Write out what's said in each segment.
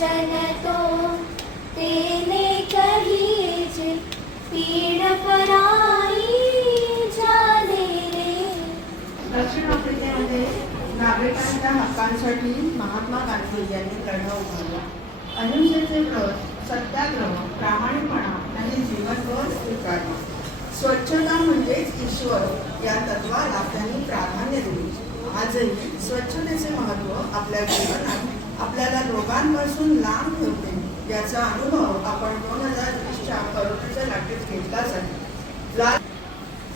वैष्णव तो तेने कहीजे पीड पराई जाने रे. दक्षिण आफ्रिकेमध्ये नागरिकांच्या हक्कांसाठी महात्मा गांधी यांनी लढा उभारला. अहिंसेचे व्रत सत्याग्रह प्रामाणिकपणा आणि जीवनभर स्वीकारला. स्वच्छता म्हणजेच ईश्वर या तत्वाला त्यांनी प्राधान्य दिले. आजही स्वच्छतेचे महत्त्व आपल्या जीवनात आपल्याला रोगांपासून लांब ठेवते. याचा अनुभव आपण दोन हजार वीसच्या करोनाच्या लाटेत घेतलाच आहे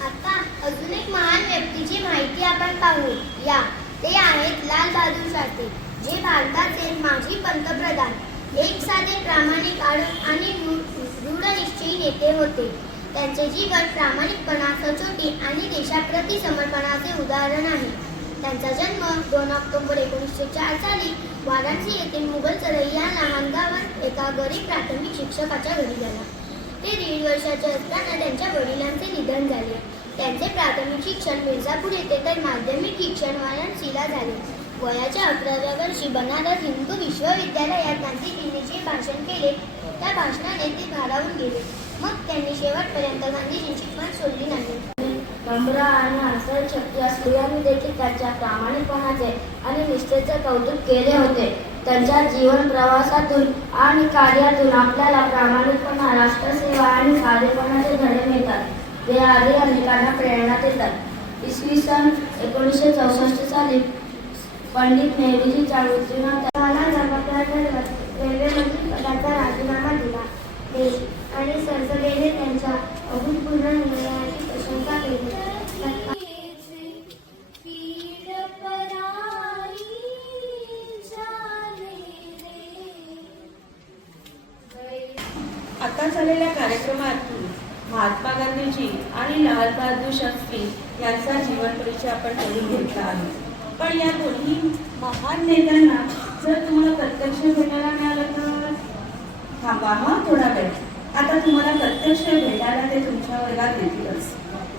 आता अजून एक महान व्यक्तीची माहिती आपण पाहू या. ते आहेत लाल बहादूर शास्त्री जे भारताचे माजी पंतप्रधान एक साधे प्रामाणिक आड- आणि दृढनिश्चयी नेते होते. त्यांचे जीवन प्रामाणिकपणा सचोटी आणि देशाप्रती समर्पणाचे उदाहरण आहे. त्यांचा जन्म दोन ऑक्टोबर एकोणीसशे चार साली वाराणसी येथील मुघल चढई या लहान गावात एका गरीब प्राथमिक शिक्षकाच्या घरी झाला ते दीड वर्षाचे असताना त्यांच्या वडिलांचे निधन झाले. त्यांचे प्राथमिक शिक्षण मिर्झापूर येथे तर माध्यमिक शिक्षण वाराणसीला झाले. वयाच्या अकराव्या वर्षी बनारस हिंदू विश्वविद्यालयात गांधीजींनी जे भाषण केले. त्या भाषणाने ते भारावून गेले. मग त्यांनी शेवटपर्यंत गांधीजींची पण सोडली नाही. नम्र आणि हसत शक्ती असलेल्यांनी देखील त्यांच्या प्रामाणिकपणाचे आणि निष्ठेचे कौतुक केले होते. त्यांच्या जीवन प्रवासातून आणि कार्यातून आपल्याला प्रामाणिकपणा राष्ट्रसेवा आणि कार्यपणाचे धडे मिळतात. ते आधी अनेकांना प्रेरणा देतात इसवी सन एकोणीसशे चौसष्ट साली पंडित नेहरूजीच्या मृत्यूनंतर जबाबदार आता झालेल्या कार्यक्रमात महात्मा गांधीजी आणि लाल बहादूर शास्त्री यांचा जीवन परिचय आपण करून घेतला आहे. पण या दोन्ही महान नेत्यांना जर तुम्हाला प्रत्यक्ष भेटायला मिळालं तर? थांबा हा थोडा वेळ. आता तुम्हाला प्रत्यक्ष भेटायला ते तुमच्या वर्गात येतीलच.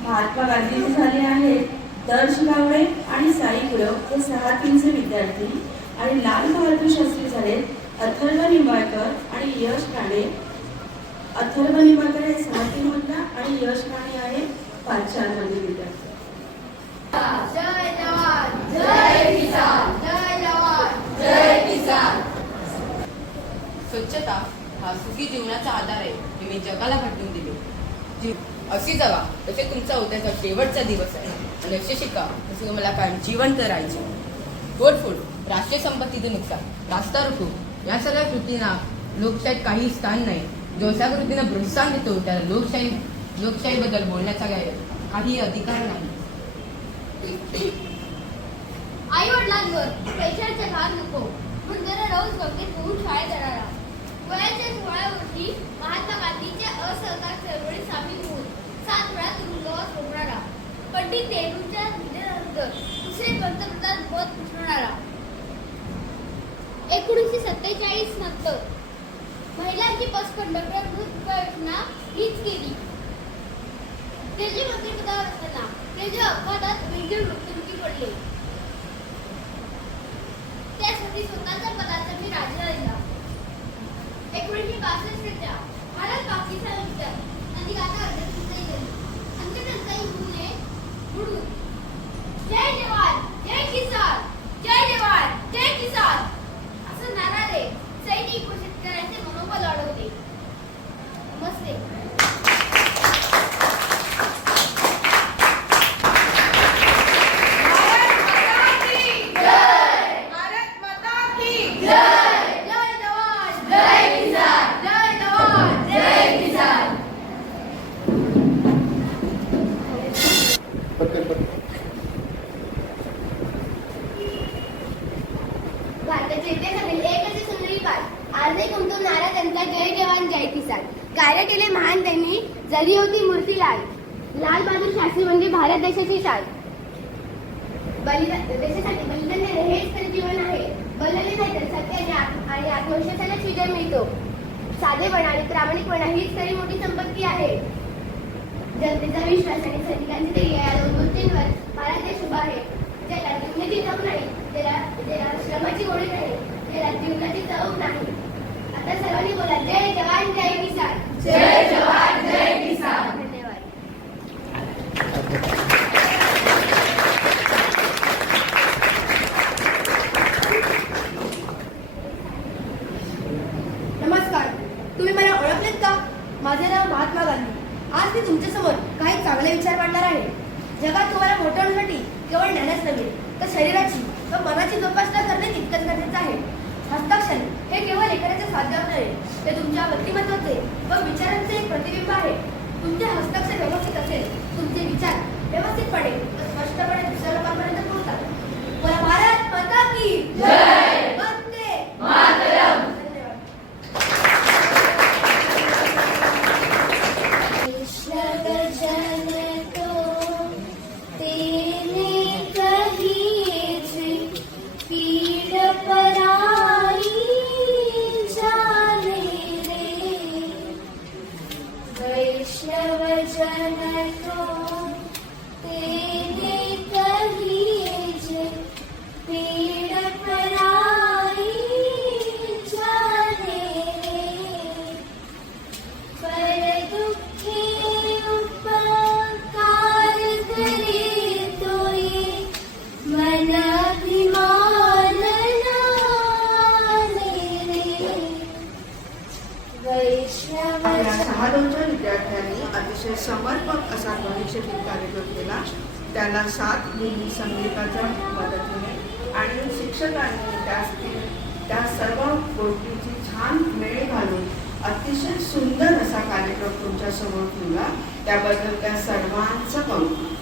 महात्मा गांधीजी झाले आहेत दर्श गावडे आणि साई गुरव हे सहा तीनचे विद्यार्थी आणि लाल बहादूर शास्त्री झाले अथर्व निंबाळकर आणि यश काणे अथर्व निंबाळकर हे सहा मुद्दा आणि यश काणे आहे पाच मध्ये विद्यार्थी जय जवान जय किसान जय जवान जय किसान स्वच्छता हा सुखी जीवनाचा आधार आहे हे मी जगाला घडवून दिले. अशी जगा तसे तुमचा उद्याचा शेवटचा दिवस आहे. आणि असे शिका तसे तुम्हाला कायम जिवंत राहायचे तोडफोड राष्ट्रीय संपत्तीचे नुकसान रास्ता रोको या सगळ्या कृतींना लोकशाहीत काही स्थान नाही. जो अशा प्रोत्साहन देतो. त्याला लोकशाही लोकशाहीबद्दल बोलण्याचा काय काही अधिकार नाही. आई वडिलांवर पैशांचा भार नको. पण जरा रोज गंभीर होऊन शाळेत जाणारा. वयाच्या सोळा वर्षी महात्मा गांधीच्या असहकार चळवळीत सामील होऊन सात वेळा तुरुंगवास भोगणारा पंडित नेहरूंच्या निधनानंतर दुसरे पंतप्रधान पद भूषवणारा एकोणीसशे सत्तेचाळीस नंतर महिलांची बस कंडक्टर योजना हीच केली. रेल्वे मंत्रिपदावर असताना रेल्वे अपघातात गंभीर मृत्युमुखी पडले. त्यासाठी स्वतःच्या पदाचा मी राजीनामा दिला एकोणीसशे रोजी भारत पाकिस्तान युद्धात आता अडचणीचाही झाली. अंत्यसंस्कारी होऊ नये म्हणून जय जवान जय किसान जय जवान जय किसान असं नाराने सैनिक व शेतकऱ्यांचे मनोबल वाढवते नमस्ते जय जवान जय किसान जय जवान जय किसान भारताच्या सुंदरी पाठ त्यांचा जय जवान जय किसान. कार्य केले महान त्यांनी जली होती मूर्ती लाल लाल बहादूर शास्त्री म्हणजे भारत देशाची शाल. बलिदान देशासाठी बलिदान देणे हेच तर जीवन आहे. नाही तर सत्याने आणि आत्मविश्वासानेच विजय मिळतो. साधेपणा आणि प्रामाणिकपणा हीच तरी मोठी संपत्ती आहे. जनतेचा विश्वास आणि सैनिकांची तयारी या दोन गोष्टींवर मला ते शुभ आहे ज्याला जीवनाची चव नाही त्याला त्याला श्रमाची गोडी नाही त्याला जीवनाची चव नाही आता सर्वांनी बोला जय जवान जय किसान जय जवान जय किसान धन्यवाद नमस्कार तुम्ही मला ओळखलेत का माझे नाव महात्मा गांधी आज मी तुमच्यासमोर काही चांगले विचार मांडणार आहे. जगात तुम्हाला मोठं होण्यासाठी केवळ ज्ञानच नव्हे तर शरीराची व मनाची जोपासना करणे तितकंच गरजेचं आहे. हस्ताक्षर हे केवळ एखाद्याचे साध्य नव्हे ते तुमच्या व्यक्तिमत्वाचे व विचारांचे एक प्रतिबिंब आहे. तुमचे हस्ताक्षर व्यवस्थित असेल तुमचे विचार व्यवस्थितपणे व स्पष्टपणे दुसऱ्या लोकांपर्यंत पोहोचतात. या विद्यार्थ्यांनी अतिशय समर्पक असा ध्वनिक्षेपित कार्यक्रम केला. त्याला सात भूमी संगीताच्या मदतीने आणि शिक्षकांनी त्यातील त्या सर्व गोष्टींची छान वेळ घालून अतिशय सुंदर असा कार्यक्रम तुमच्यासमोर ठेवला. त्याबद्दल त्या सर्वांचं कौतुक.